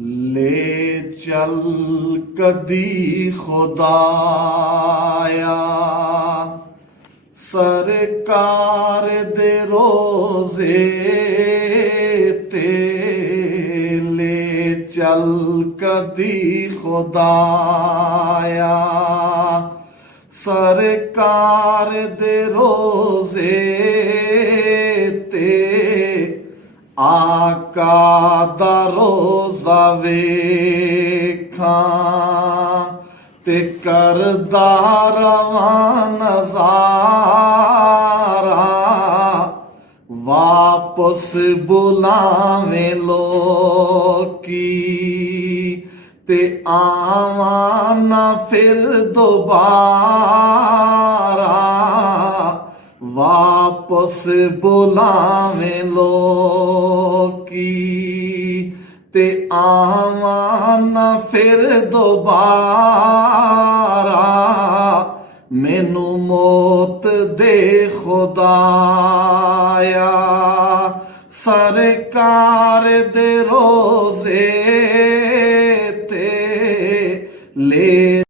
ਲੈ ਚੱਲ ਕਦੀ ਖੁਦਾਇਆ ਸਰਕਾਰ ਦੇ ਰੋਜ਼ੇ ਤੇ, ਲੈ ਚੱਲ ਕਦੀ ਖੁਦਾਇਆ ਸਰਕਾਰ ਦੇ ਰੋਜ਼ੇ ਤੇ, ਆਕਾ ਦਾ ਰੋਜ਼ਾ ਵੇਖਾਂ ਤੇ ਕਰਦਾ ਰਵਾਂ ਨਜ਼ਾਰਾ, ਵਾਪਸ ਬੁਲਾਵੇਂ ਲੋਕੀ ਤੇ ਆਵਾਂ ਨਾ ਫਿਰ ਦੁਬਾਰਾ, ਵਾਪਸ ਬੁਲਾਵੇਂ ਲੋਕੀ ਤੇ ਆਵਾਂ ਨਾ ਫਿਰ ਦੁਬਾਰਾ, ਮੈਨੂੰ ਮੌਤ ਦੇ ਖੁਦਾਇਆ ਸਰਕਾਰ ਦੇ ਰੋਜ਼ੇ